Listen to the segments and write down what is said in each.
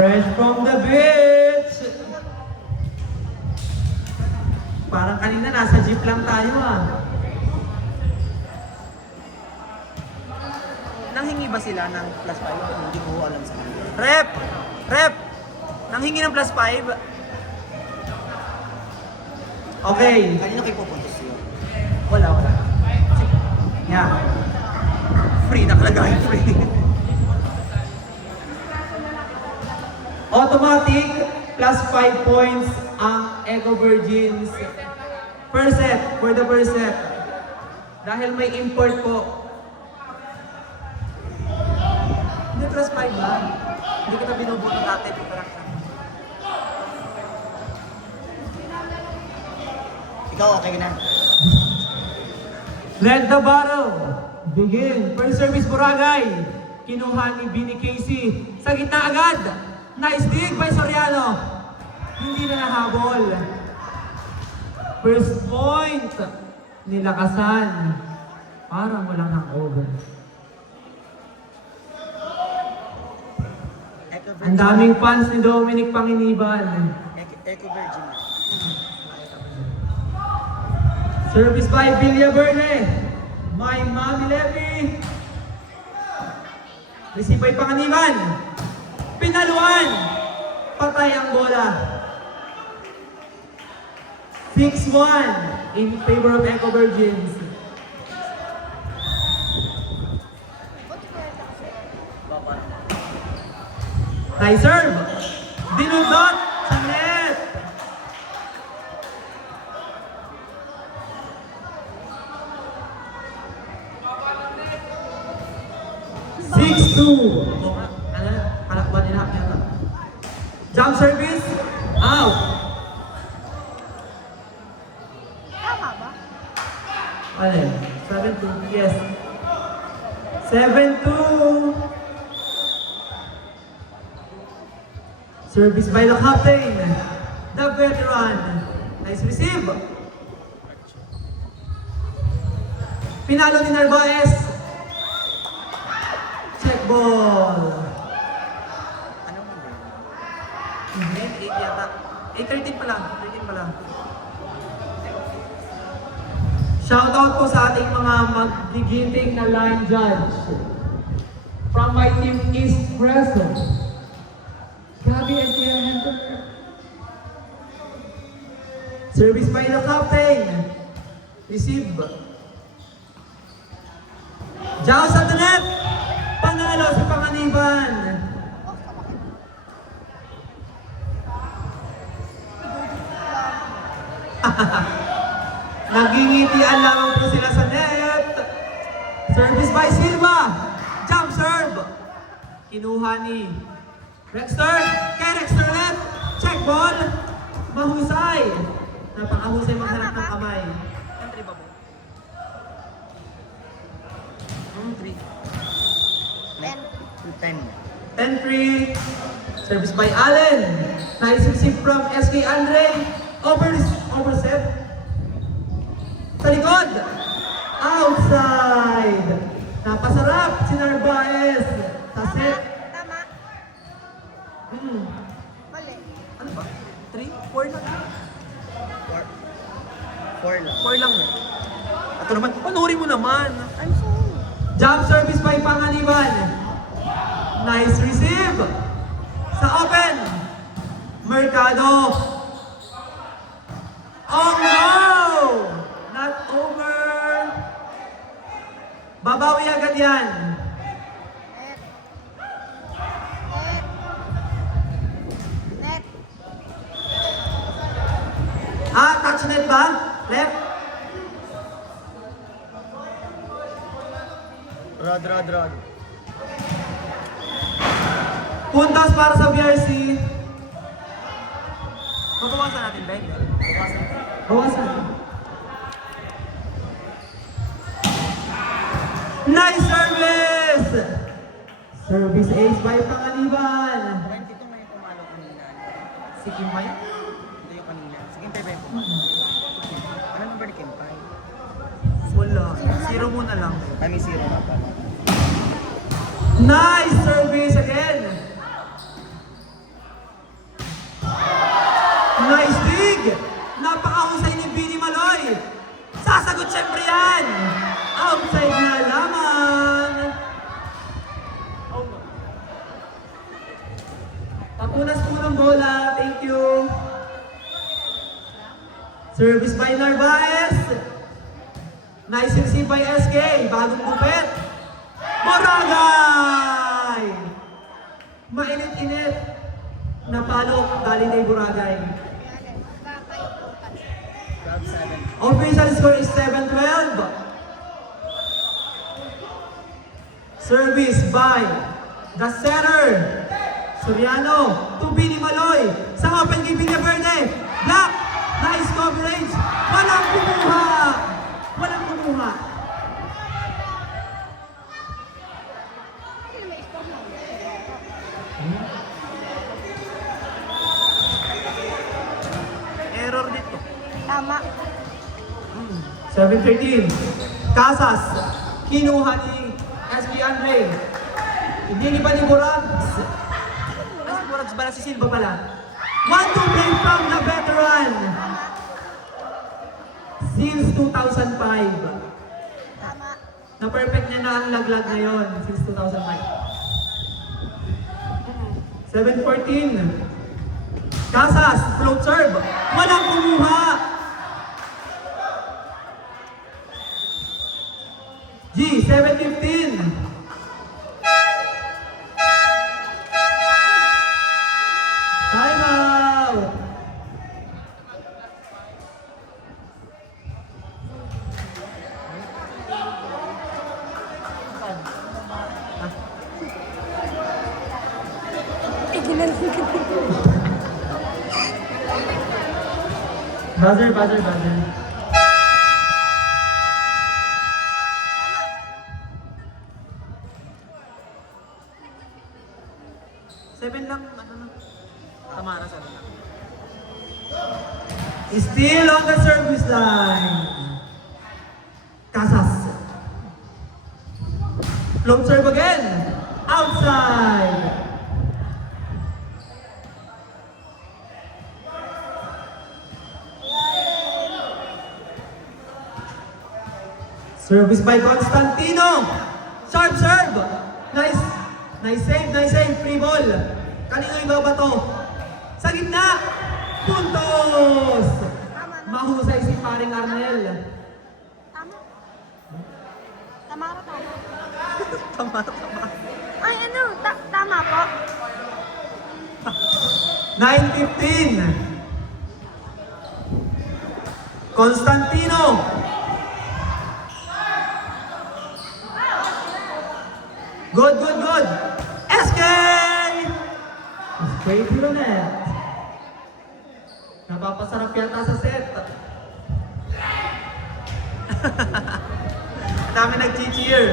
Fresh from the beach! Parang kanina nasa jeep lang tayo ah. Nanghingi ba sila ng plus 5? Hindi ko alam sa kanila. Rep! Rep! Nanghingi ng plus 5? Okay. Kanino kayo pupunta siya? Wala. Yeah. Free, nakalagay free. Automatic, plus 5 points ang Eco Virgins. Per set, for the per set. Dahil may import po. Hindi, plus 5 lang. Hindi kita binubuto dati. Ikaw okay na? Let the battle begin. First service Boracay. Kinuha ni Vinny Casey. Sa gitna agad. Nice dig by Soriano. Hindi na nahabol. First point. Nilakasan. Parang walang hangover. Ang daming fans ni Dominic Panginiban. Eco Virgin. Service by Villa Verne. My Mami Levy. Receive by Panginiban. Pinaluan. Patay ang bola. 6-1 in favor of Eco Virgins. Nice serve. Dinudot sa net. Jump service. Out. Tama ba? Ano? 7-2. Yes. 7-2. Service by the captain. The veteran. Nice receive. Pinalo ni Narvaez. Check ball. Anong number? 8 yata. 13 pa lang. 13 pa lang. Shoutout po sa ating mga magigiting na line judge. From my team East Preso. Gabi and Kuya Hunter. Service by the captain. Receive. Jaws at the net. Panalo sa Panganiban. Nagingitian lamang po sila sa net. Service by Silva. Jump serve. Kinuha ni Rexter. Kay Rexter net. Check ball. Mahusay. Napakahusay maghanap ng kamay. Entry ba po? 3. 10. 10-3. Service by Allen. Nice receive from SK Andre. Overset. Sa likod. Outside. Napasarap si Narvaez. Sa set. Tama. Mali. Ano ba? 3? 4 lang. 4 lang. 4 lang. Ito naman. Panurin mo naman. I'm sorry. Jump service by Panganiban. Nice receive. Sa open. Mercado. Oh no! Not over. Babawi agad yan. Net. Net. Net. Touch net ba? Left? Rod. Puntas para sa BRC. Babawasan natin, Ben. Bawasan. Nice service! Service ace by Panganiban. 22 may pumalo kanina. Si Kim ba yan? Hindi yung kanina. Sige, Pepe. Ano number ni Kim? 5? Wala. Zero muna lang. May 0 na pala. Nice service again! Nice dig! Napakahusay ni Bini Maloy! Sasagot siyempre yan! Outside na lamang! Papunas po ng bola. Thank you. Service by Narvaez. Nice receive by SK. Bagong gupit. Boragay! Mainit-init. Napalok. Dali na yung Boragay. Grab 7. Official score is 7-12. Service by the center. Soriano to Bini Maloy. Sa open kay Villaverde. Black. Nice coverage. Walang kumuha. Walang kumuha. Error dito. Tama. 7-13. Casas. Kinuha ni SB Andre. Hindi ni ba ni Borags? Ay, si Borags pala, si Silva pala. 1-2 play from the veteran. Since 2005. Tama. Na-perfect niya na ang laglag ngayon since 2005. 7-14. Casas, float serve. Walang kumuha. G, 7-15. Time out. Buzzer, buzzer, buzzer. Seven lang, ano na. Tama na 7 lang. Still on the service line. Casas. Float serve again. Outside. Service by Constantino. Sharp serve. Nice. Nice save, nice save. Free ball. Kanino yung babato? Sa gitna. Puntos. Mahusay si paring Arnel. Tama. Tama ka, tama. Tama. Ay, ano? Tama po. 9-15. Constantino. Good, good, good. SK! Straight to the net. Napapasarap yata sa set. Dami nag-cheer.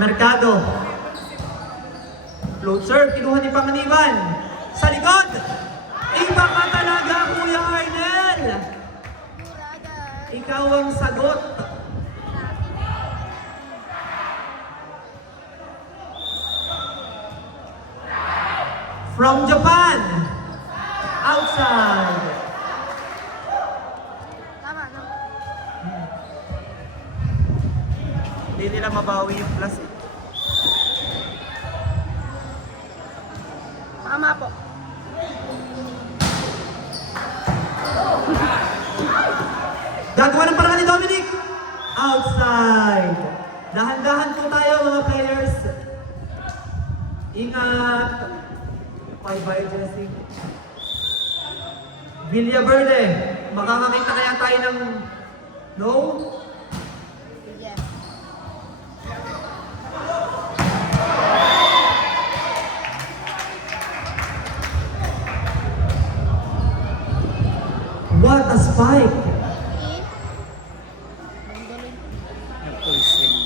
Mercado. Float serve, kinuha ni Panganiban. Sa likod. Iba ka talaga, Kuya Arnel. Ikaw ang sagot. From Japan. Outside. Tama, no? Hindi nila mabawi yung plus eh. Tama po. Gagawa ng parang ni Dominic. Outside. Dahan-dahan po tayo mga players. Ingat. Bye-bye, Jesse. Villaverde. Makakakita kaya tayo ng no? Yes. What a spike. Nag-full swing.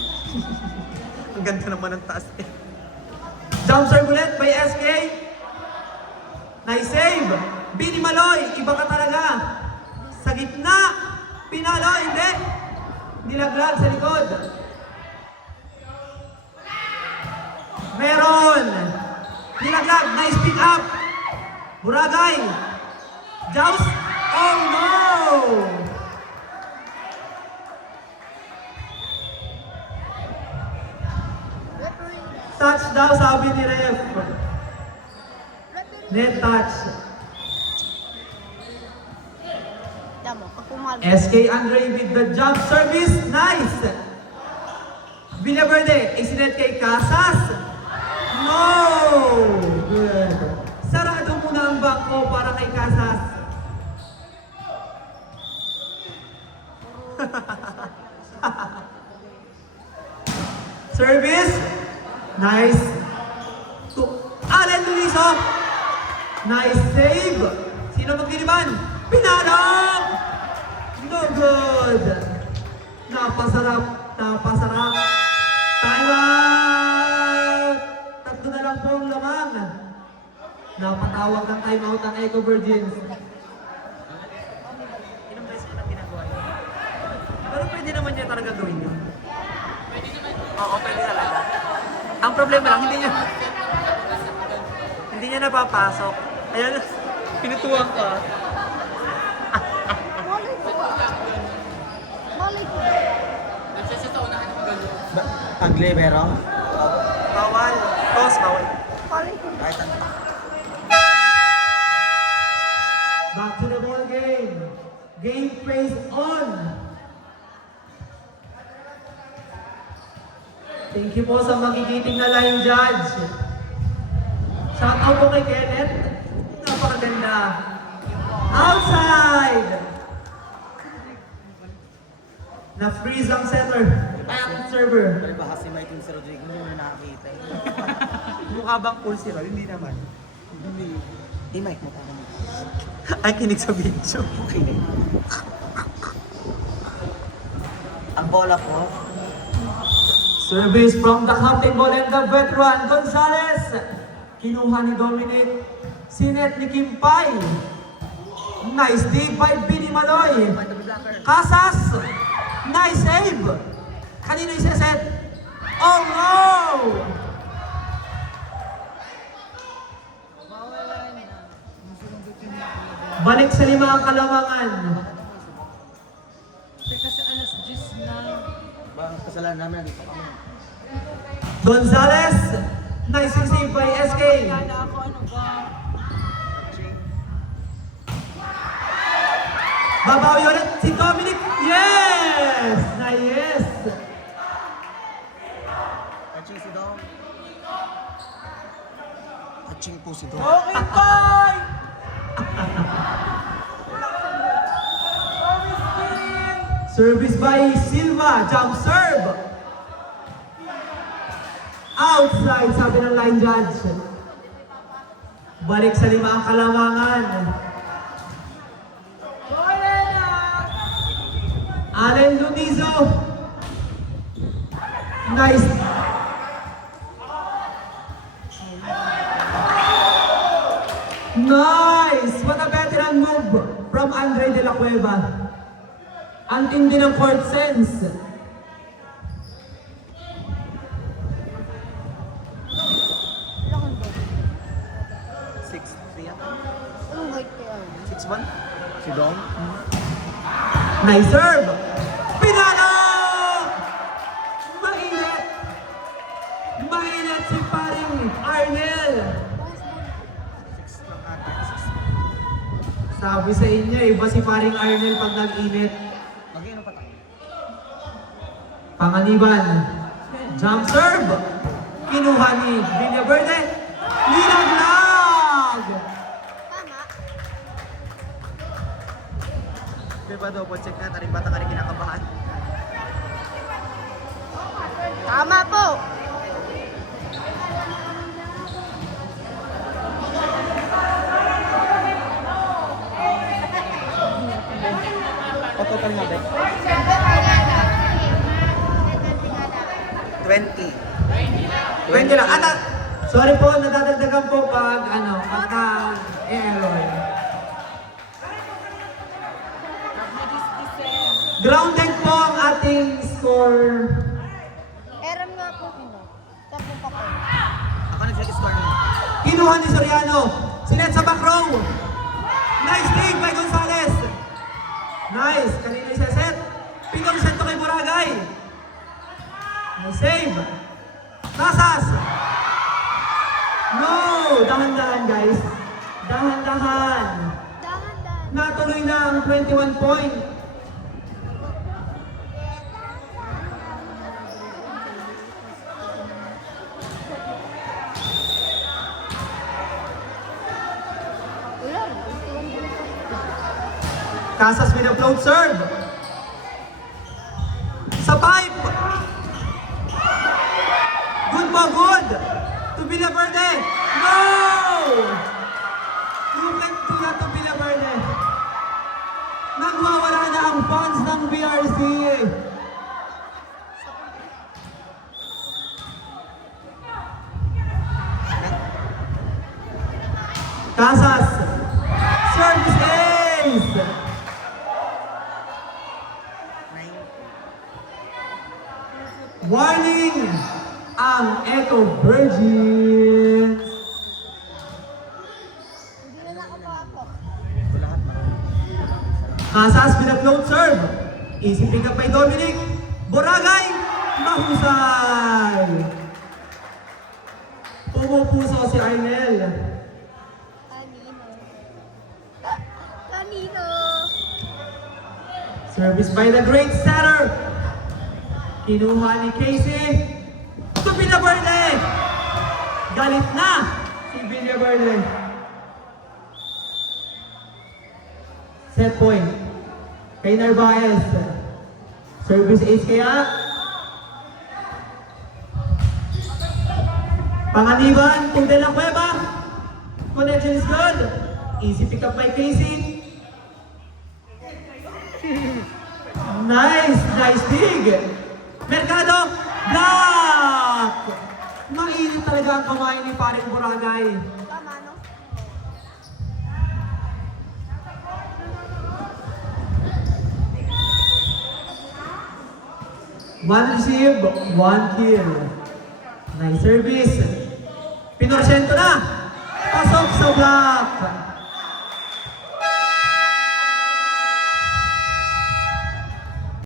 Ang ganda naman ng taas eh. Jump serve ulit by SK. Nice save. Bini Maloy, iba ka talaga. Sa gitna. Pinalo, hindi. Nilaglag sa likod. Flag, nice pick up. Buragay. Joust. Oh no! Referee. Touch daw sabi ni Ref. Referee. Net touch. Tama, pag pumagal. SK Andre with the jump service. Nice! Villaverde, isinet kay Casas. No! Good. Sarado muna ang bangko para kay Casas. Service. Nice. To Allen Luliso. Nice save. Sino magliliban? Pinalong! No good. Napasarap. Napasarap. Time out! Tatlo na lang po ang lamang. Napatawag ng timeout ang Eco Virgins. Ilang beses na ginagawa yun? Pero pwede naman niya talaga gawin yun. Oo, pwede talaga. Ang problema lang, hindi niya napapasok. Ayan, pinutuwang ka. Malay ko ba? Malay ko ba? Pag libero? Bawal. Toss, bawal. Malay ko ba? Kahit ano. Back to the ball game. Game plays on. Thank you po sa magigiting na line judge. Shout out po kay Kenneth. Napakaganda. Outside! Na-freeze ang setter. Ay, ang server. Pero baka si Mike yung si Rodrigo, hindi mo na nakakita eh. Mukha bang cool si Rod? Hindi naman. Hindi. Di Mike, mukha naman. Ay, kinig sa video. Kinig. Ang bola po. Service from the captain ball and the veteran, Gonzalez. Kinuha ni Dominic. Sinet ni Kimpay. Nice dig by Billy Maloy. Casas. Nice save. Kanino yung set? Oh no! Balik sa lima ang kalamangan. Bang kasalanan namin, nandito kami. Gonzalez. Nice save by SK. Babawi ulit si Dominic. Yes! Na yes! Catching si Dom. Catching po si Dom. Okay, bye! Service by Silva. Jump serve. Outside, sabi ng line judge. Balik sa lima ang kalamangan. Allen Lunizo. Nice. Nice! What a veteran move from Andre De La Cueva. Ang tindi ng court sense. Ilang ba? 6'3 yata. Anong height kaya? 6'1? Si Dom? Nice serve! Pinalo! Mainit! Mainit si paring Arnel! Six lang ata. Sabi sa inyo, iba si paring Arnel pag nag-init. Mag-inom pa tayo. Panganiban. Jump serve! Kinuha ni Villaverde. Linaglag! Tama. Diba double check na, taring bata ka rin kinakabahan. Tama po. Total mo, Bek? 20. 20 lang. Sorry po, nadadagdagan po pag error. Grounded po ang ating score. Error nga po, Pino. Tapos pa po. Ako nag-score na. Kinuha ni Soriano. Sinet sa back row. Nice dig by Gonzales. Nice. Kanina yung set. Pinong set to kay Boragay. Nice save. Casas. No! Dahan-dahan guys. Dahan-dahan. Dahan-dahan. Natuloy na ang 21 point. Wala. Casas with a float serve. Sa pipe. Good po, good. To Villaverde. No! You went to that to Villaverde. Nagwawala na ang fans ng VRC. Casas. Service ace. Warning! Ang Echo Virgins. Hindi na nakapako. Lahat na. Casas with a float serve. Easy pick up by Dominic. Boragay. Mahusay. Pumupuso si Arnel. Kanino? Kanino? Service by the great setter. Kinuha ni Casey. To Villaverde. Galit na si Villaverde. Set point. Kay Narvaez. Service ace kaya. Panganiban to De La Cueva. Connection is good. Easy pick up by Casey. Nice dig. Mercado, block! Mainit talaga ang kamay ni Paring Boragay. Tama, no? One receive, one kill. Nice service. Pinorsento na.